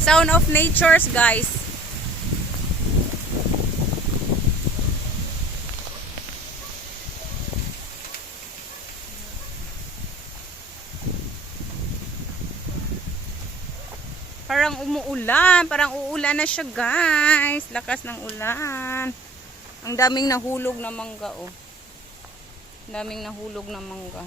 Sound of natures, guys. Parang umuulan. Parang uulan na siya, guys. Lakas ng ulan. Ang daming nahulog na mangga, oh. Ang daming nahulog na mangga.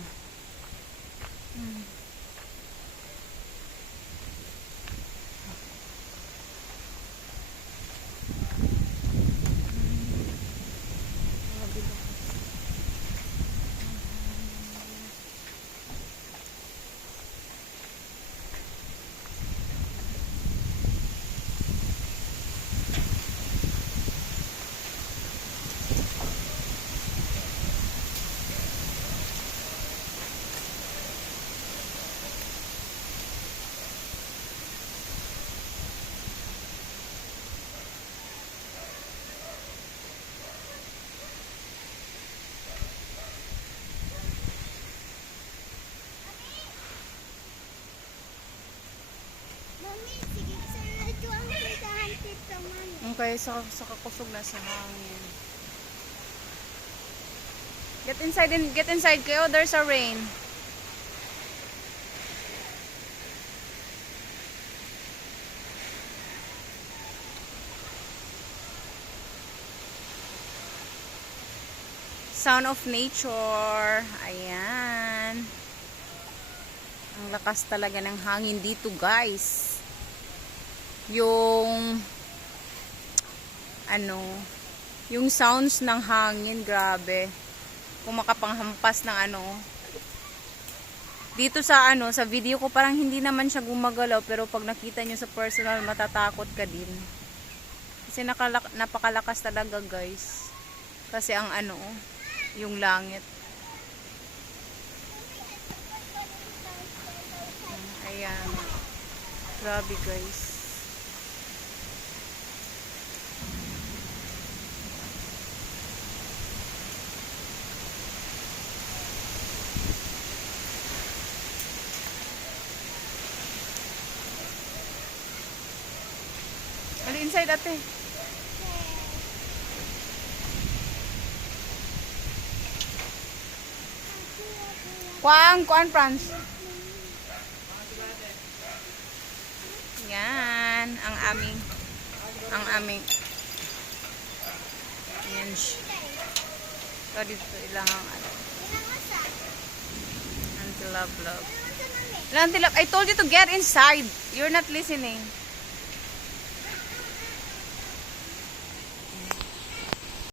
Okay, sa kakusog na sa hangin. Get inside kayo. There's a rain. Sound of nature. Ayan. Ang lakas talaga ng hangin dito, guys. Yung sounds ng hangin, grabe. Kung makapanghampas ng dito sa sa video ko parang hindi naman siya gumagalaw, pero pag nakita nyo sa personal, matatakot ka din. Kasi napakalakas talaga, guys. Kasi ang yung langit. Ayan. Grabe, guys. Ali inside, ate. Kuan, Franz. Yan, ang aming yan siya. Dito ilang antilab. I told you to get inside. You're not listening.